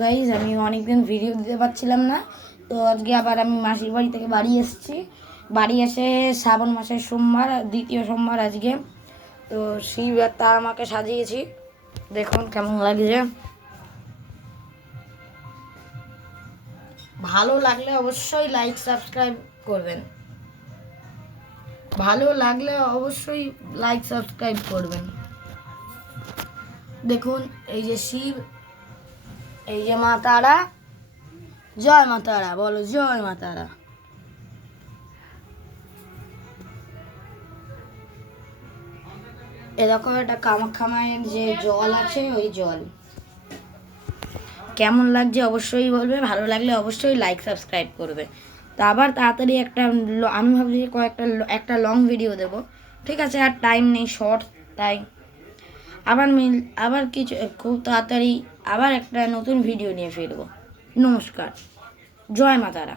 Guys আমি অনেকদিন video দিতে পারছিলাম না, তো আজকে আবার আমি মাসির বাড়ি থেকে বাড়ি এসেছি। বাড়ি এসে শ্রাবণ মাসের সোমবার, দ্বিতীয় সোমবার আজকে। তো শিব আর তার আমাকে সাজিয়েছি, দেখুন কেমন লাগছে। ভালো লাগলে অবশ্যই লাইক সাবস্ক্রাইব করবেন। ভালো লাগলে অবশ্যই লাইক সাবস্ক্রাইব করবেন। দেখুন এই যে শিব, এই যে মা তারা। জয় মা তারা, বলো জয় মা তারা। এরকম একটা কামাখ্যা মায়ের যে জল আছে, ওই জল কেমন লাগছে অবশ্যই বলবে। ভালো লাগলে অবশ্যই লাইক সাবস্ক্রাইব করবে। তা আবার তাড়াতাড়ি আমি ভাবছি একটা লং ভিডিও দেব, ঠিক আছে, আর টাইম নেই, শর্ট, তাই আবার কিছু খুব তাড়াতাড়ি আবার একটা নতুন ভিডিও নিয়ে ফিরবো। নমস্কার, জয় মা তারা।